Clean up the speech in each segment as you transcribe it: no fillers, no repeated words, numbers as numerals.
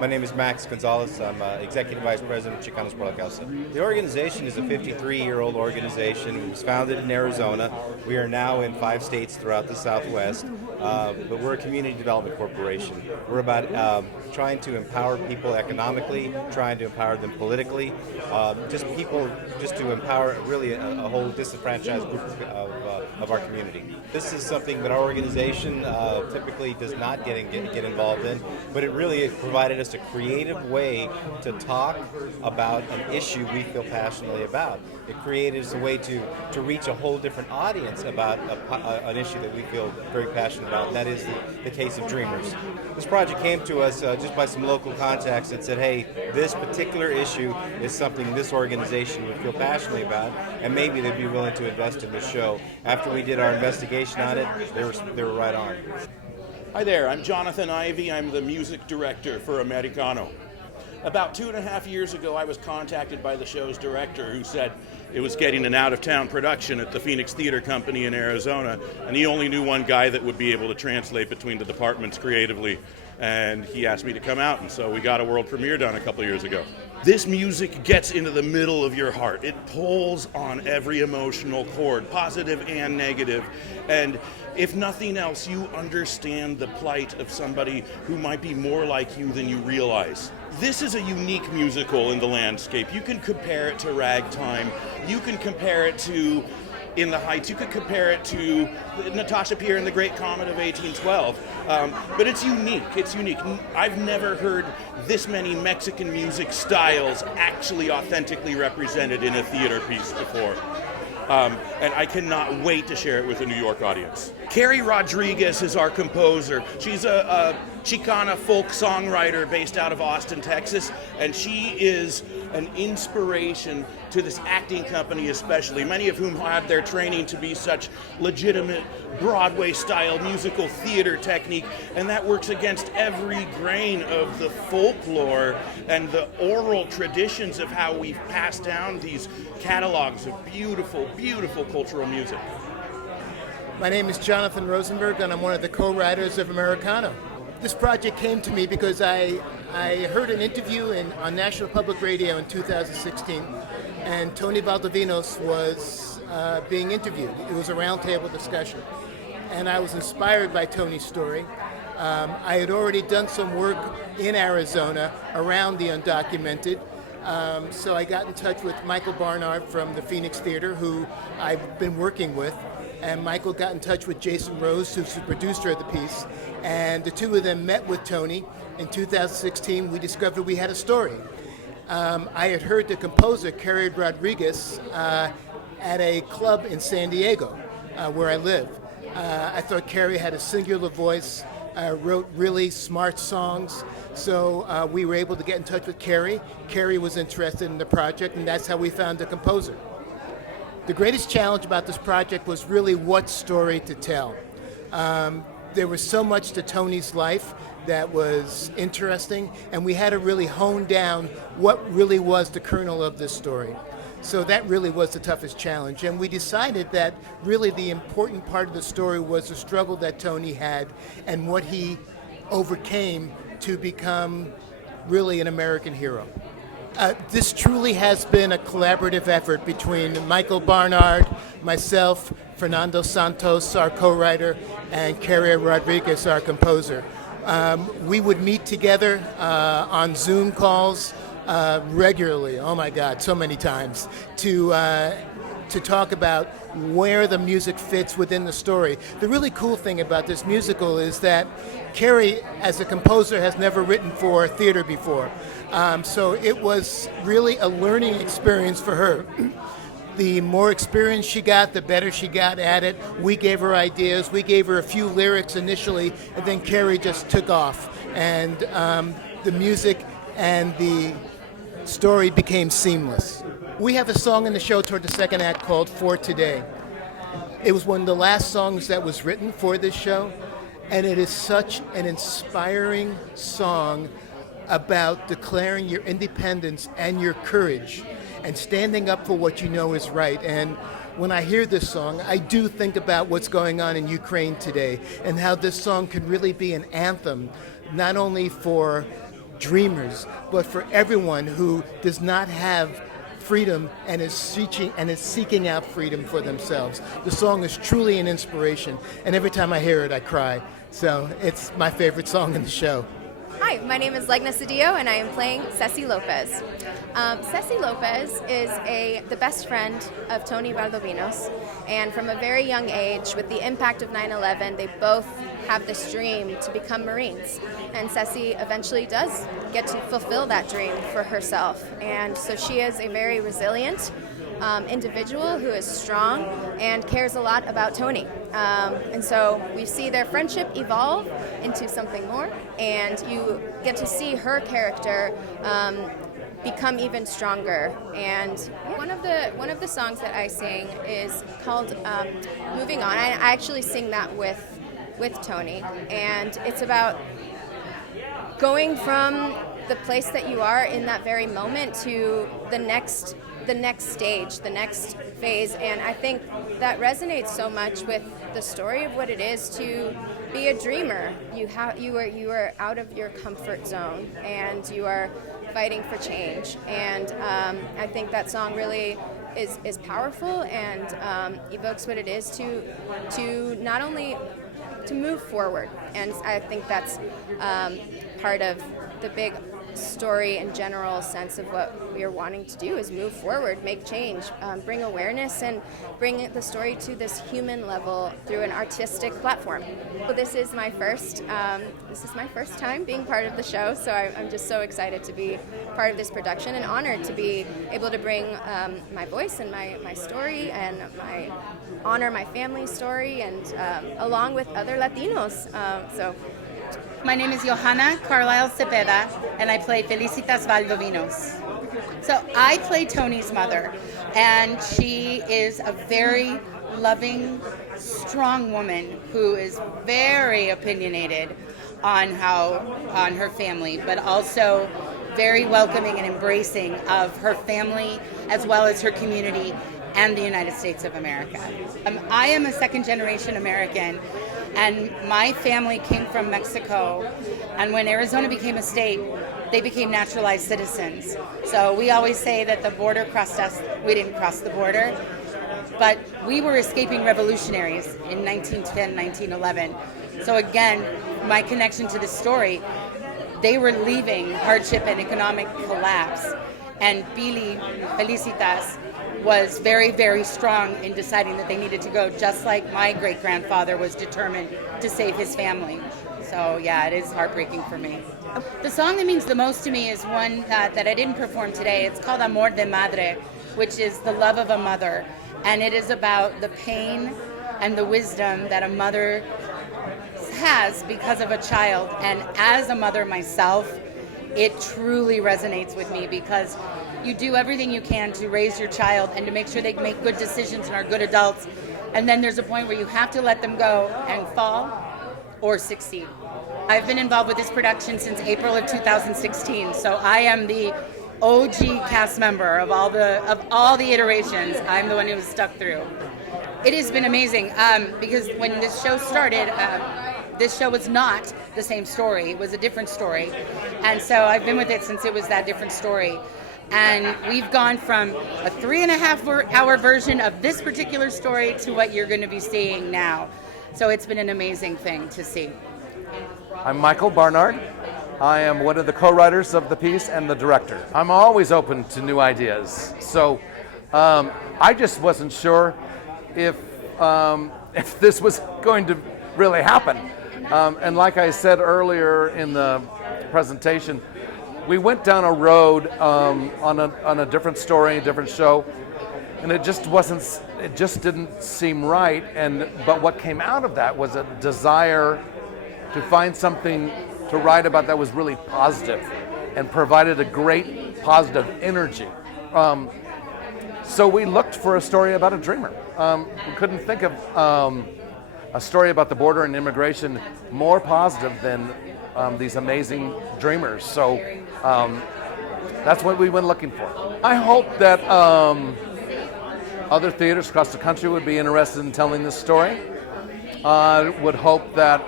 My name is Max Gonzalez. I'm Executive Vice President of Chicanos por la Causa. The organization is a 53-year-old organization. It was founded in Arizona. We are now in 5 states throughout the Southwest, but we're a community development corporation. We're about trying to empower people economically, trying to empower them politically, just to empower really a whole disenfranchised group of our community. This is something that our organization typically does not get involved in, but it really provided us a creative way to talk about an issue we feel passionately about. It created us a way to reach a whole different audience about an issue that we feel very passionate about, and that is the case of dreamers. This project came to us just by some local contacts that said, hey, this particular issue is something this organization would feel passionately about, and maybe they'd be willing to invest in this show. After we did our investigation on it, they were right on. Hi there, I'm Jonathan Ivey. I'm the music director for Americano. About 2.5 years ago, I was contacted by the show's director who said it was getting an out-of-town production at the Phoenix Theater Company in Arizona, and he only knew one guy that would be able to translate between the departments creatively, and he asked me to come out, and so we got a world premiere done a couple years ago. This music gets into the middle of your heart. It pulls on every emotional chord, positive and negative, and if nothing else, you understand the plight of somebody who might be more like you than you realize. This is a unique musical in the landscape. You can compare it to Ragtime. You can compare it to In the Heights. You could compare it to Natasha Pierre and the Great Comet of 1812. But it's unique. It's unique. I've never heard this many Mexican music styles actually authentically represented in a theater piece before. And I cannot wait to share it with a New York audience. Carrie Rodriguez is our composer. She's a Chicana folk songwriter based out of Austin, Texas, and she is an inspiration to this acting company especially, many of whom had their training to be such legitimate Broadway-style musical theater technique, and that works against every grain of the folklore and the oral traditions of how we've passed down these catalogs of beautiful, beautiful cultural music. My name is Jonathan Rosenberg, and I'm one of the co-writers of Americano. This project came to me because I heard an interview on National Public Radio in 2016, and Tony Valdovinos was being interviewed. It was a roundtable discussion, and I was inspired by Tony's story. I had already done some work in Arizona around the undocumented, so I got in touch with Michael Barnard from the Phoenix Theater, who I've been working with, and Michael got in touch with Jason Rose, who's the producer of the piece, and the two of them met with Tony. In 2016, we discovered we had a story. I had heard the composer, Carrie Rodriguez, at a club in San Diego, where I live. I thought Carrie had a singular voice, wrote really smart songs, so we were able to get in touch with Carrie. Carrie was interested in the project, and that's how we found the composer. The greatest challenge about this project was really what story to tell. There was so much to Tony's life that was interesting, and we had to really hone down what really was the kernel of this story. So that really was the toughest challenge, and we decided that really the important part of the story was the struggle that Tony had and what he overcame to become really an American hero. This truly has been a collaborative effort between Michael Barnard, myself, Fernando Santos, our co-writer, and Carrie Rodriguez, our composer. We would meet together on Zoom calls regularly, oh my God, so many times, to talk about where the music fits within the story. The really cool thing about this musical is that Carrie, as a composer, has never written for theater before. So it was really a learning experience for her. The more experience she got, the better she got at it. We gave her ideas. We gave her a few lyrics initially, and then Carrie just took off. And the music and the story became seamless. We have a song in the show toward the second act called For Today. It was one of the last songs that was written for this show, and it is such an inspiring song about declaring your independence and your courage and standing up for what you know is right. And when I hear this song, I do think about what's going on in Ukraine today and how this song could really be an anthem, not only for dreamers, but for everyone who does not have freedom and is seeking out freedom for themselves. The song is truly an inspiration, and every time I hear it, I cry. So it's my favorite song in the show. Hi, my name is Legna Cedillo, and I am playing Ceci Lopez. Ceci Lopez is the best friend of Tony Valdovinos, and from a very young age, with the impact of 9/11, they both have this dream to become Marines. And Ceci eventually does get to fulfill that dream for herself. And so she is a very resilient individual who is strong and cares a lot about Tony. And so we see their friendship evolve into something more, and you get to see her character become even stronger. And one of the songs that I sing is called "Moving On." I actually sing that with Tony, and it's about going from the place that you are in that very moment to the next stage, the next phase. And I think that resonates so much with the story of what it is to be a dreamer. You are out of your comfort zone, and you are fighting for change. And I think that song really is powerful and evokes what it is to not only to move forward. And I think that's part of the big story and general sense of what we are wanting to do is move forward, make change, bring awareness, and bring the story to this human level through an artistic platform. Well, this is my first time being part of the show, so I'm just so excited to be part of this production and honored to be able to bring my voice and my story and honor my family's story, and along with other Latinos. My name is Johanna Carlisle Cepeda, and I play Felicitas Valdovinos. So I play Tony's mother, and she is a very loving, strong woman who is very opinionated on her family, but also very welcoming and embracing of her family as well as her community and the United States of America. I am a second-generation American, and my family came from Mexico, and when Arizona became a state, they became naturalized citizens. So we always say that the border crossed us. We didn't cross the border, but we were escaping revolutionaries in 1910, 1911. So again, my connection to this story, they were leaving hardship and economic collapse, and Felicitas was very, very strong in deciding that they needed to go, just like my great-grandfather was determined to save his family. So yeah, it is heartbreaking for me. The song that means the most to me is one that I didn't perform today. It's called Amor de Madre, which is the love of a mother. And it is about the pain and the wisdom that a mother has because of a child. And as a mother myself, it truly resonates with me, because you do everything you can to raise your child and to make sure they make good decisions and are good adults. And then there's a point where you have to let them go and fall or succeed. I've been involved with this production since April of 2016, so I am the OG cast member of all the iterations. I'm the one who was stuck through. It has been amazing because when this show started, this show was not the same story. It was a different story. And so I've been with it since it was that different story. And we've gone from a 3.5-hour version of this particular story to what you're going to be seeing now. So it's been an amazing thing to see. I'm Michael Barnard. I am one of the co-writers of the piece and the director. I'm always open to new ideas. So I just wasn't sure if this was going to really happen. And like I said earlier in the presentation, we went down a road on a different story, a different show, and it just didn't seem right. But what came out of that was a desire to find something to write about that was really positive and provided a great positive energy. So we looked for a story about a dreamer. We couldn't think of a story about the border and immigration more positive than these amazing dreamers. So that's what we went looking for. I hope that other theaters across the country would be interested in telling this story. I would hope that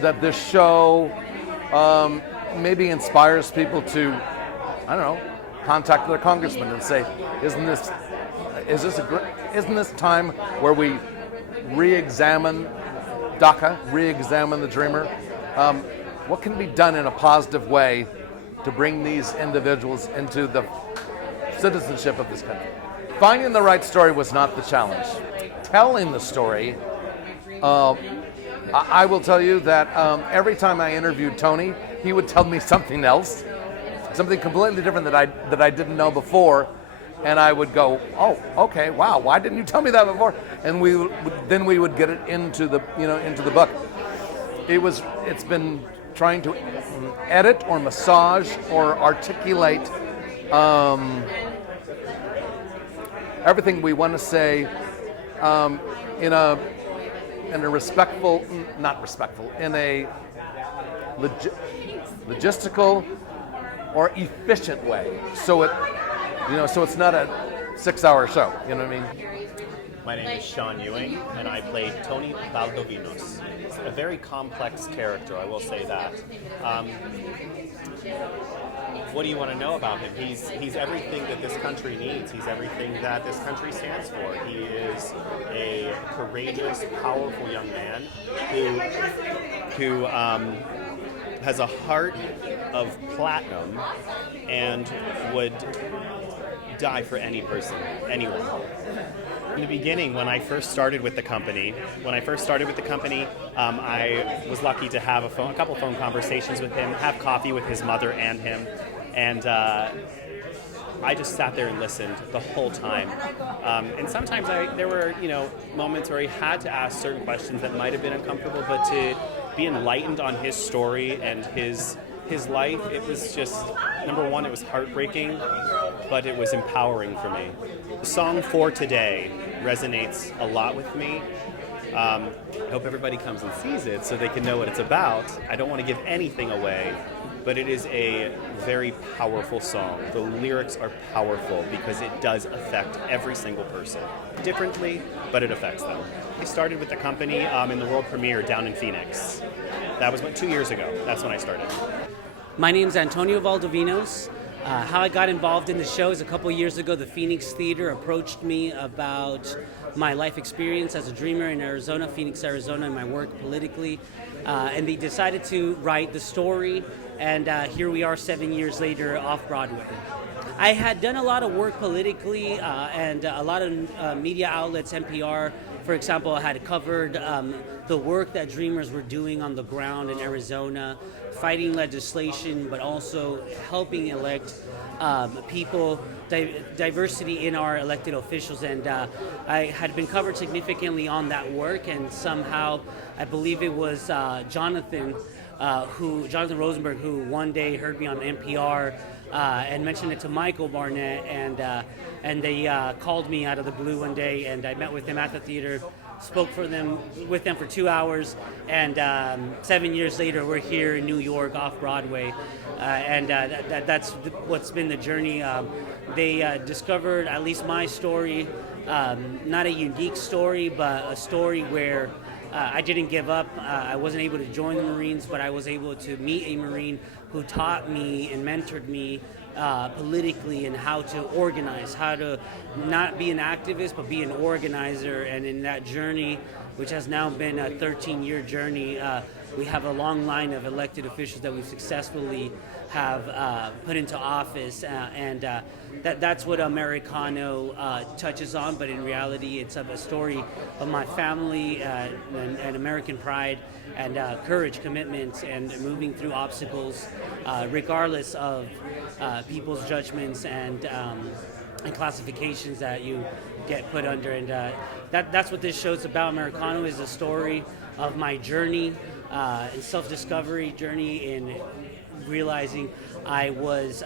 that this show maybe inspires people to, I don't know, contact their congressman and say, isn't this time where we re-examine DACA, re-examine the Dreamer? What can be done in a positive way to bring these individuals into the citizenship of this country? Finding the right story was not the challenge. Telling the story, I will tell you that every time I interviewed Tony, he would tell me something else, something completely different that I didn't know before, and I would go, oh, okay, wow, why didn't you tell me that before? And we would get it into the book. It's been trying to edit or massage or articulate everything we want to say in a respectful, not respectful, in a logistical or efficient way. So it's not a 6-hour show. You know what I mean? My name is Sean Ewing, and I play Tony Valdovinos. It's a very complex character, I will say that. What do you want to know about him? He's everything that this country needs. He's everything that this country stands for. He is a courageous, powerful young man who has a heart of platinum and would die for any person, anyone. In the beginning, when I first started with the company, I was lucky to have a couple phone conversations with him, have coffee with his mother and him, and I just sat there and listened the whole time. And sometimes there were moments where he had to ask certain questions that might have been uncomfortable, but to be enlightened on his story and his life, it was just, number one, it was heartbreaking, but it was empowering for me. The song For Today resonates a lot with me. I hope everybody comes and sees it so they can know what it's about. I don't want to give anything away, but it is a very powerful song. The lyrics are powerful because it does affect every single person. Differently, but it affects them. I started with the company in the world premiere down in Phoenix. That was 2 years ago. That's when I started. My name's Antonio Valdovinos. How I got involved in the show is a couple years ago, the Phoenix Theater approached me about my life experience as a dreamer in Arizona, Phoenix, Arizona, and my work politically. And they decided to write the story, and here we are 7 years later off Broadway. I had done a lot of work politically and a lot of media outlets, NPR, for example, had covered the work that Dreamers were doing on the ground in Arizona, fighting legislation, but also helping elect people, diversity in our elected officials. And I had been covered significantly on that work, and somehow, I believe it was Jonathan Rosenberg, who one day heard me on NPR and mentioned it to Michael Barnett, and they called me out of the blue one day, and I met with them at the theater, spoke with them for 2 hours, and 7 years later we're here in New York off Broadway, and that's what's been the journey. They discovered at least my story, not a unique story, but a story where I didn't give up. I wasn't able to join the Marines, but I was able to meet a Marine who taught me and mentored me politically and how to organize, how to not be an activist, but be an organizer. And in that journey, which has now been a 13-year journey, we have a long line of elected officials that we successfully have put into office, and that's what Americano touches on. But in reality, it's a story of my family and American pride and courage, commitment, and moving through obstacles, regardless of people's judgments and classifications that you get put under. And that's what this show's about. Americano is a story of my journey, and self-discovery journey in realizing I was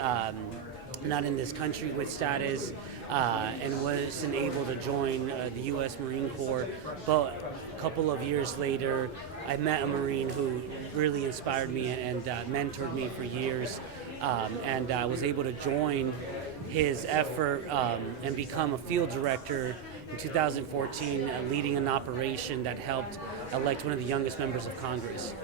not in this country with status and wasn't able to join the U.S. Marine Corps. But a couple of years later, I met a Marine who really inspired me and mentored me for years, and I was able to join his effort and become a field director in 2014, leading an operation that helped elect one of the youngest members of Congress.